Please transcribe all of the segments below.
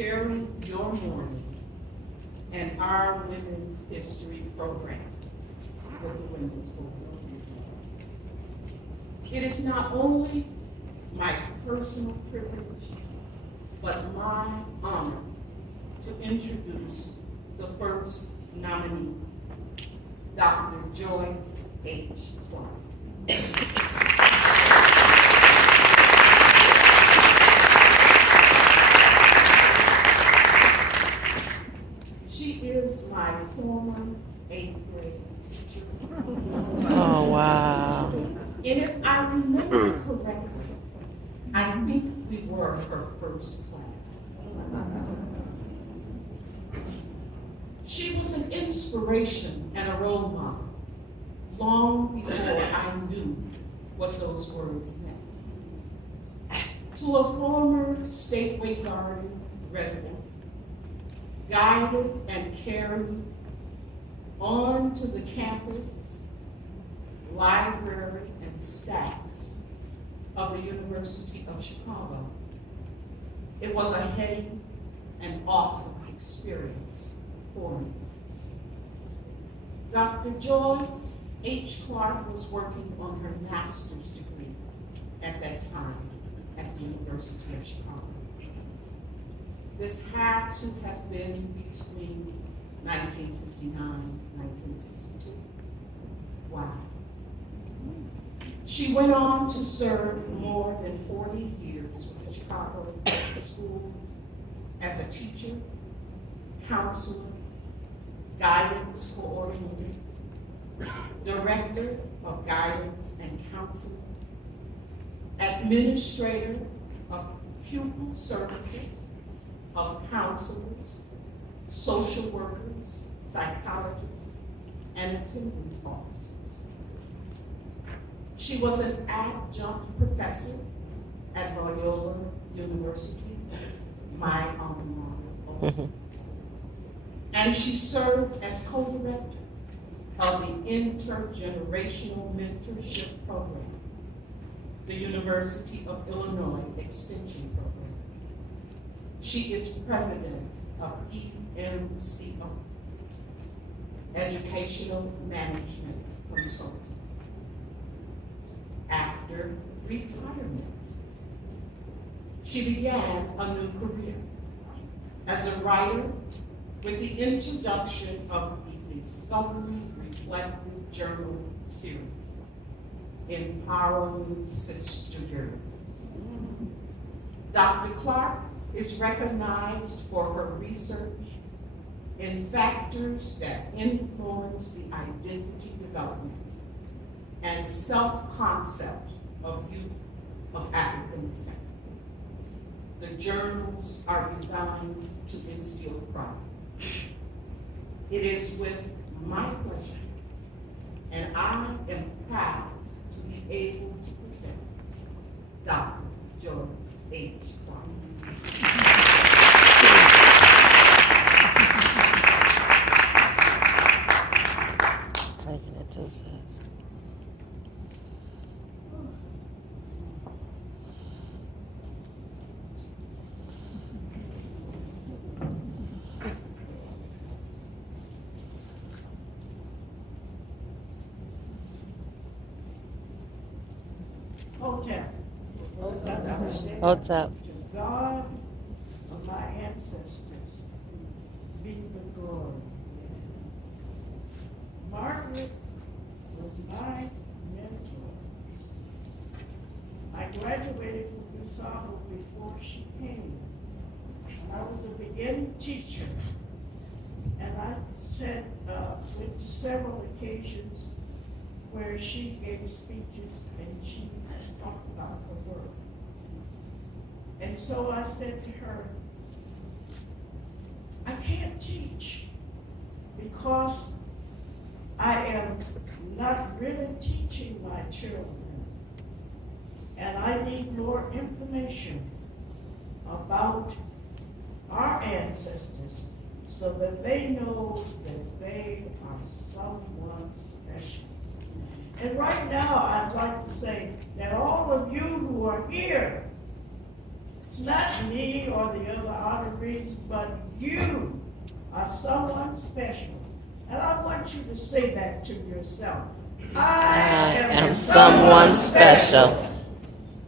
sharing your morning and our Women's History program with the Women's Board. It is not only my personal privilege, but my honor to introduce the first nominee, Dr. Joyce H. Clark. She is my former 8th grade teacher. Oh, wow. And if I remember correctly, I think we were her first class. She was an inspiration and a role model long before I knew what those words meant. To a former Stateway Garden resident, guided and carried on to the campus, library, and stacks of the University of Chicago. It was a heady and awesome experience for me. Dr. Joyce H. Clark was working on her master's degree at that time at the University of Chicago. This had to have been between 1959 and 1962. Wow. She went on to serve more than 40 years with the Chicago schools as a teacher, counselor, guidance coordinator, director of guidance and counseling, administrator of pupil services, of counselors, social workers, psychologists, and attendance officers. She was an adjunct professor at Loyola University, my alma mater also. And she served as co-director of the Intergenerational Mentorship Program, the University of Illinois Extension Program. She is president of EMCO, Educational Management Consulting. After retirement, she began a new career as a writer with the introduction of the Discovery Reflective Journal series, Empowering Sister Journals. Dr. Clark is recognized for her research in factors that influence the identity development and self-concept of youth of African descent. The journals are designed to instill pride. It is with my pleasure, and I am proud to be able to present Dr. Joyce H. Clark. Taking it to sis. Hold up. To God of my ancestors be the glory. Margaret was my mentor. I graduated from USABO before she came. I was a beginning teacher, and I went to several occasions where she gave speeches and she talked about her work. And so I said to her, I can't teach because I am not really teaching my children. And I need more information about our ancestors so that they know that they are someone special. And right now, I'd like to say that all of you who are here It's not me or the other honorees, but you are someone special. And I want you to say that to yourself. I am someone special.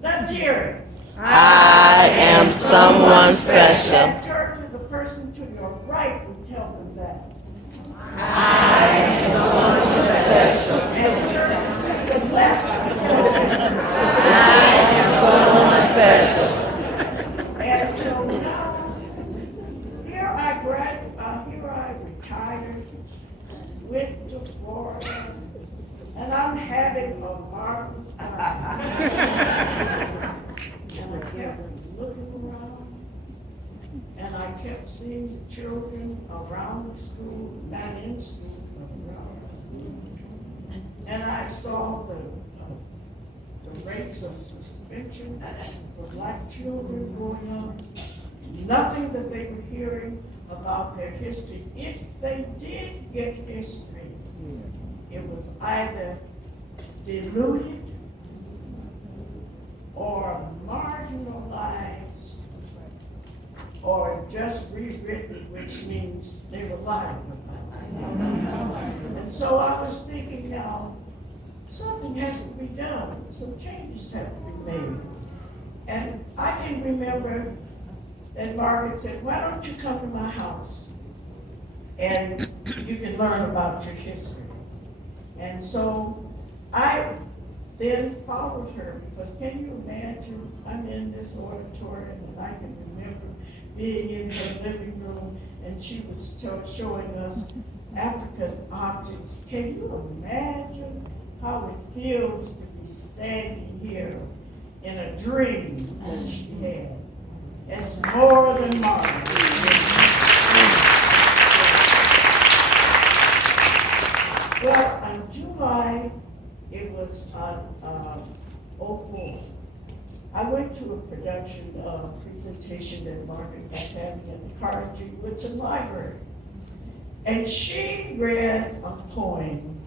Let's hear it. I am someone special. And turn to the person to your right and tell them that. And turn to the left and tell them Special. And so now, here I retired, went to Florida, and I'm having a marvelous time. And I kept looking around, and I kept seeing the children around the school, not in school, but around the school. And I saw the rates of suspension for black children growing up. Nothing that they were hearing about their history. If they did get history, it was either diluted or marginalized or just rewritten, which means they were lying about it. And so I was thinking now, something has to be done. Some changes have to be made. And I can remember that Margaret said, why don't you come to my house and you can learn about your history. And so I then followed her, because can you imagine, I'm in this auditorium and I can remember being in the living room and she was showing us African objects. Can you imagine how it feels to be standing here in a dream that she had? It's more than marvelous. Well, in July, it was 04. I went to a production presentation that Margaret was having at the Carnegie Woodson Library. And she read a poem,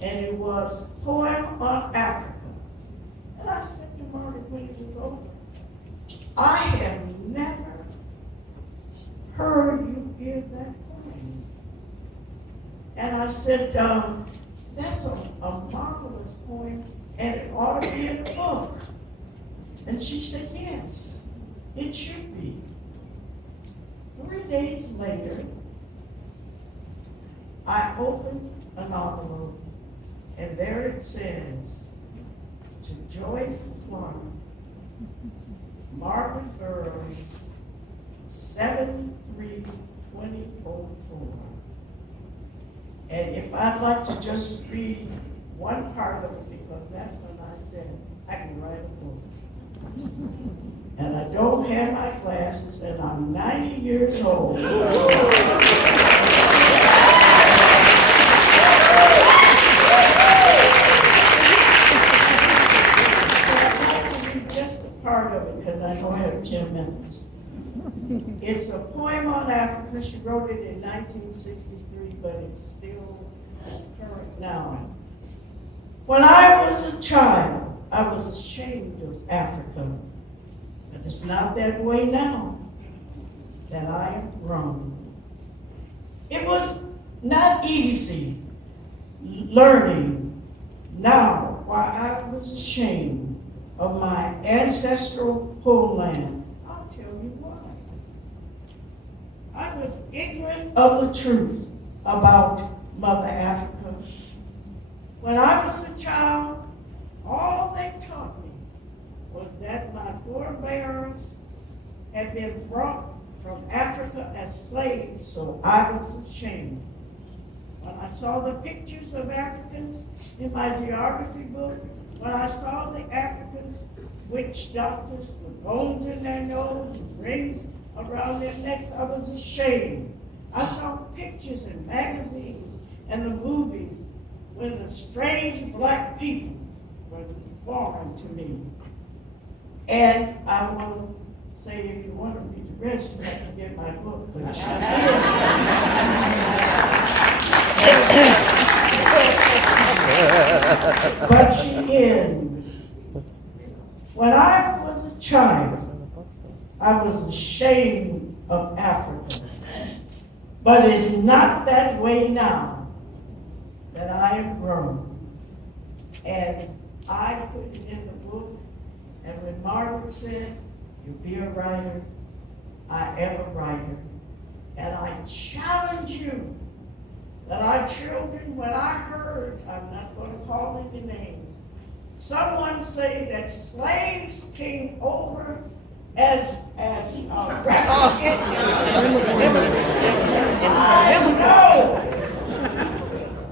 and it was a poem on Africa. And I said to Margaret when it was over, I have never heard you give that poem. And I said, that's a marvelous poem, and it ought to be in the book. And she said, yes, it should be. 3 days later, I opened an envelope, and there it says, to Joyce Clark, Margaret Burroughs, 7/3/2004. And if I'd like to just read one part of it, because that's when I said I can write a book. And I don't have my glasses, and I'm 90 years old. I'd like to read just a part of it, because I know I have 10 minutes. It's a poem on Africa. She wrote it in 1963, but it's still current now. When I was a child, I was ashamed of Africa, but it's not that way now that I am grown. It was not easy learning now why I was ashamed of my ancestral homeland. I'll tell you why. I was ignorant of the truth about Mother Africa. When I was a child, all they taught me was that my forebears had been brought from Africa as slaves, so I was ashamed. When I saw the pictures of Africans in my geography book, when I saw the Africans, witch doctors with bones in their nose and rings around their necks, I was ashamed. I saw pictures in magazines and the movies when the strange black people were foreign to me. And I will say, if you want to read the rest, you have to get my book. But she ends. When I was a child, I was ashamed of Africa. But it's not that way now that I am grown. And I put it in the book, and when Margaret said, "You'll be a writer," I am a writer. And I challenge you that our children, when I heard, I'm not going to call any names, someone say that slaves came over as refugees. I know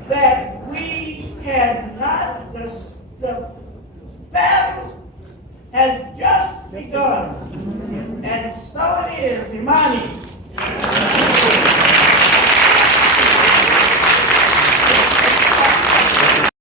that we had not, the battle has just begun. And so it is, Imani.